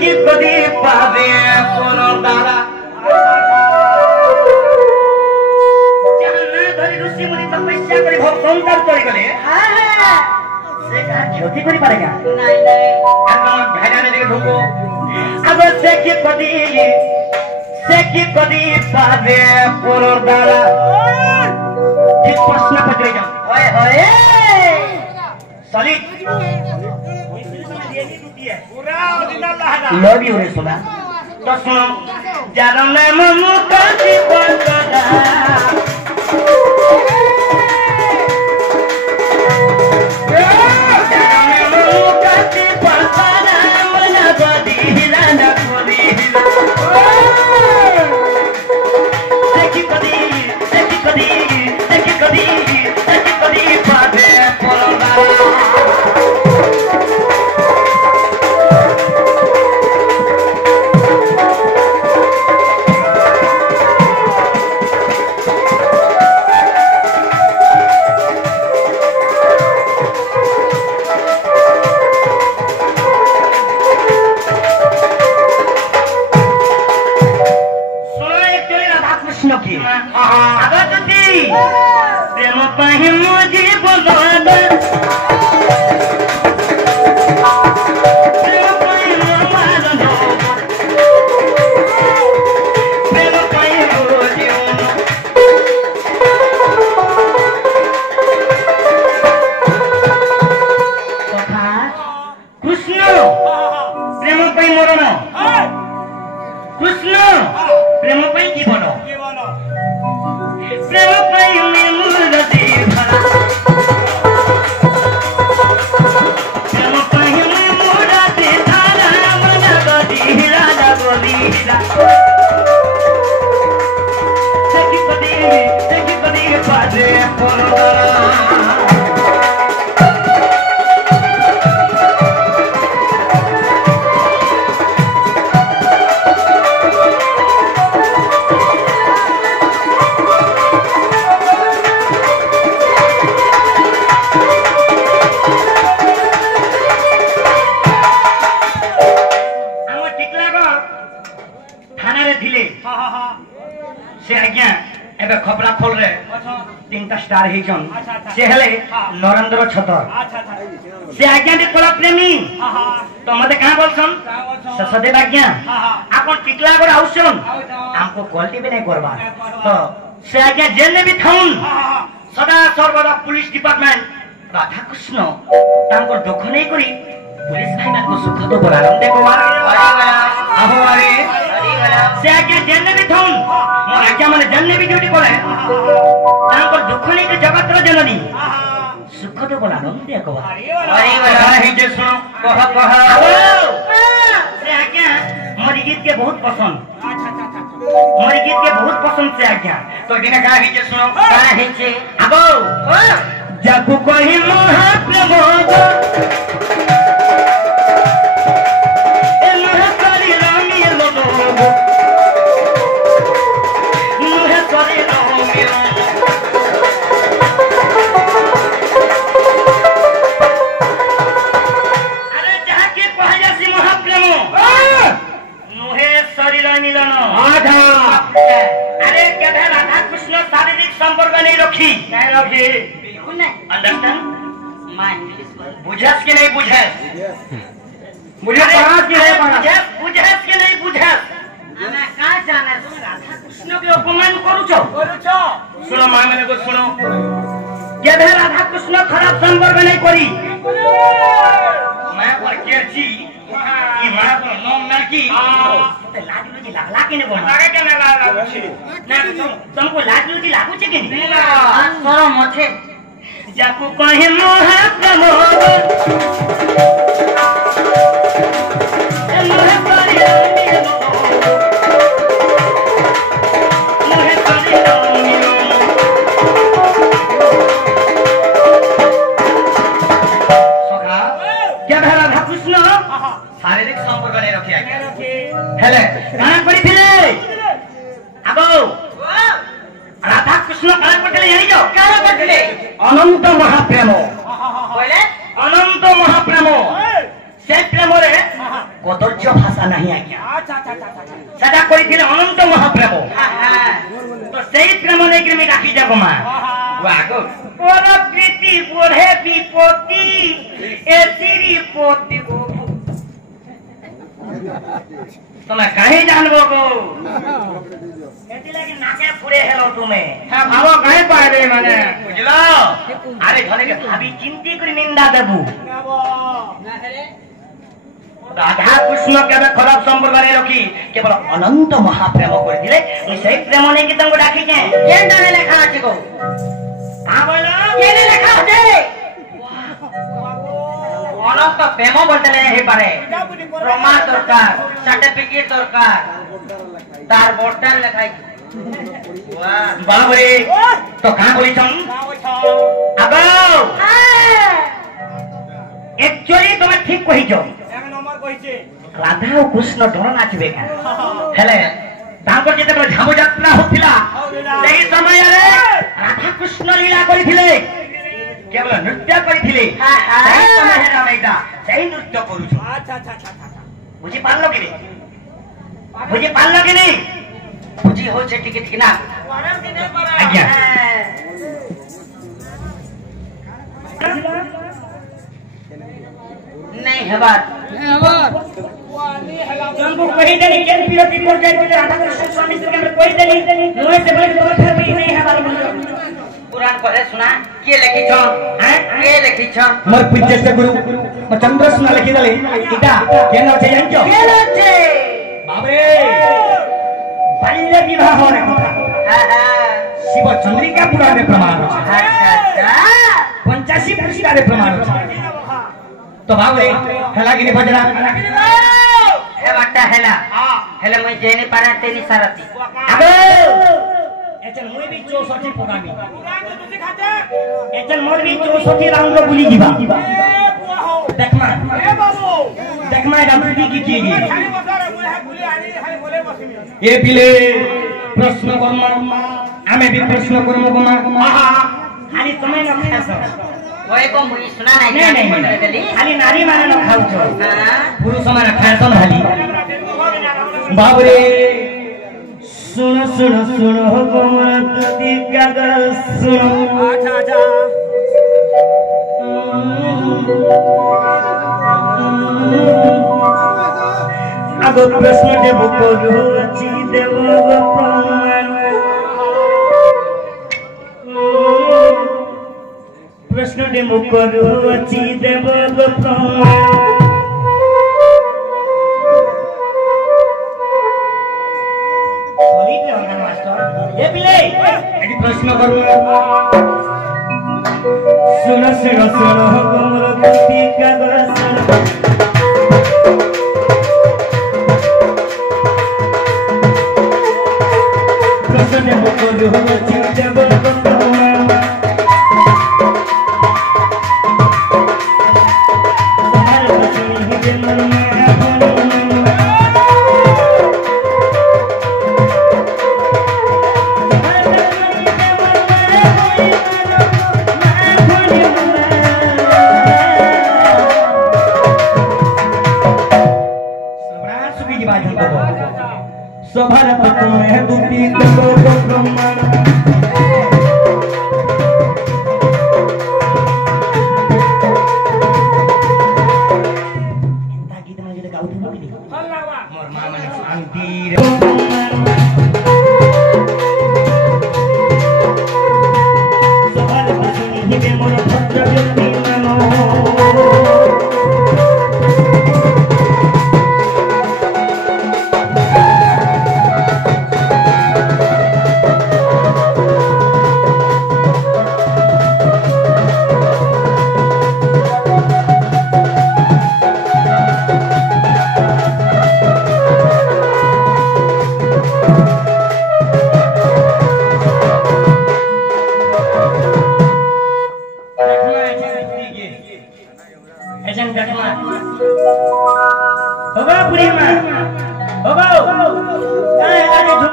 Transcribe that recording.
কি করি পাবে কোন দ্বারা জানা ধরে ঋষি মুনি তপস্যা করে ভব সন্তান করে গেলে সে কার ক্ষতি করি পারে না নাই নাই এখন ভেড়ানে দিকে ঢুকো আবার সে কি করি পাবে কোন দ্বারা ঠিক প্রশ্ন পত্রে যাও ওয়ে ওয়ে सॉलिड पूरा ओरिजिनल लहरा लव यू रे सुना तो सुनो जानो मैं मनु का जीवन कदा जानो मैं मनु का जीवन कदा मना बदी हिला ना कोरी देखी कदी पादे पोला नरेंद्र छतर से आज्ञा भी कला प्रेमी तो मते कहां बोलछन ससदेव आज्ञा आपन टिकलागढ़ आउछन हमको क्वालिटी भी नहीं करबा तो से आज्ञा जेल में भी थाउन सदा सर्वदा पुलिस डिपार्टमेंट राधा कृष्ण तांको दुख नहीं करी पुलिस भाई मान को सुख तो बोलारम देखो आहो अरे से आज्ञा जेल में भी थाउन मोर आज्ञा माने जेल में भी ड्यूटी करे तांको दुख नहीं के जगत रो जननी सुख तो बोला नो देखो अरे वाला है जे सुनो कह से आज्ञा मोरी गीत के बहुत पसंद अच्छा मोरी गीत के बहुत पसंद से आज्ञा तो दिने का है जे सुनो का है जे आगो जाकू कहि महाप्रभु ए महाकाली रानी लोगो महाकाली रानी मिलन अरे क्या राधा कृष्ण शारीरिक संपर्क नहीं रखी बिल्कुल नहीं अंडरस्टैंड माय इंग्लिश बुझस के नहीं बुझस मुझे पढ़ा के नहीं बुझस के नहीं बुझस मैं का जाने तुम राधा कृष्ण के अपमान करूछो सुनो माय मैंने को सुनो क्या राधा कृष्ण खराब संपर्क नहीं करी मैं पर केरची ई मां को नोम ना की तो लाजलूजी लागला के ने बोल लागे के ना तुमको लाजलूजी लागू छे के नहीं शरम होछे जाकू कहे मोह प्रमोद ए मोह करी रानी मोह करी रानी सोखा क्या राधा कृष्ण शारीरिक संपर्क नहीं रखी हेले कान पड़ी थे अब राधा कृष्ण कान पड़ले यही जाओ कान पड़ले अनंत महाप्रेम बोले अनंत महाप्रेम से प्रेम रे কদর্য ভাষা নাহি আজ্ঞা আচ্ছা আচ্ছা আচ্ছা আচ্ছা সেটা করিছিলে অনন্ত মহাপ্রেম তো সেই প্রেম নেইকি আমি ডাকি যাব মা আগো প্রকৃতি বড়ে বিপত্তি এতিরি পতি তুমি কাহি জানবো গো এতি লাগি নাকে ফুড়ে হেলো তুমি হ্যাঁ ভাবো কাহি পাইবে মানে বুঝলো আরে ঘরে ভাবি চিন্তি করে নিন্দা দেবু রাধা কৃষ্ণ কেবে খরাব সম্পর্ক নেই রখি কেবল অনন্ত মহাপ্রেম করে দিলে সেই প্রেম নেই তোমাকে ডাকিছে কেন জানে লেখা আছে গো हाँ बोलो ये লেখা আছে অনন্ত প্রেম বলতে নেই পারে প্রমাণ দরকার সার্টিফিকেট দরকার তার বোর্ডার লেখাই বাবরে তো কাঁ বলিছম আবো एक्चुअली তুমি ঠিক কইছ এক নম্বর কইছে রাধা ও কৃষ্ণ ডর নাচবে কেন হেলে তারপর যেতেବେଳେ ঝামু যাত্রা হচ্ছিলা সেই সমୟରେ রাধা কৃষ্ণ লীলা করিଥିଲେ কেবল নৃত্য করিଥିଲେ সেই ସମୟରେ ଆମେ ଏଇଟା সেই নৃত্য କରୁଛୁ আচ্ছা আচ্ছা আচ্ছা আচ্ছা বুঝি পারল কি নি বুঝি পারল কি নি বুঝি হচ্ছে টিকে ঠিক না আজ্ঞা नहीं हेबार हमको कही देनी केन पिरती मोर जाय के राधा कृष्ण स्वामी से हमरे कोई देनी मोय से बोले तो घर में नहीं हेबार पुराण पढ़े सुना के लिखी छ हैं के लिखी छ मोर पूज्य से गुरु चंद्र सुना लिखी दले इटा केन আছে জানছো কেন আছে বাবরে বাল্য বিবাহ রে কথা हां हां शिव चंद्रिका पुराणे प्रमाण আছে अच्छा अच्छा 85 पुरस्कार प्रमाण আছে तो बाबरे हेला गिनी भजरा हे वाटा हेला हेले मैं जेनी पारे तेनी सारती अबे एचन मुई भी 64 पकामी पुराने तुसी खाते एचन मोर भी 64 राउंड रो बुली जीवा देखमा ए बाबू देखमा गांधी की गी खाली बसारे मुई है बुली आनी खाली बोले बसमी ए पिले प्रश्न कर्म आमे भी प्रश्न कर्म गमा आहा खाली समय न खासो ओए को मुई सुना नहीं खाली नारी माने न खाउ छ पुरुष माने खासन हाली बाबरे सुन सुन सुन हो गमन तुति कागर सुन अच्छा अच्छा अब प्रश्न देव को रुचि देव प्रमाण प्रश्न दे मुकरु अची देव प्रमाण बोली के होगा मास्टर ये पिले एडी प्रश्न करू सुन सुन सुन गमर कुटी का दर्शन प्रश्न दे मुकरु अची देव प्रमाण सभारत तुम्हें दुटी को प्रमाण गीत में गाउथु मोर मां माने शांति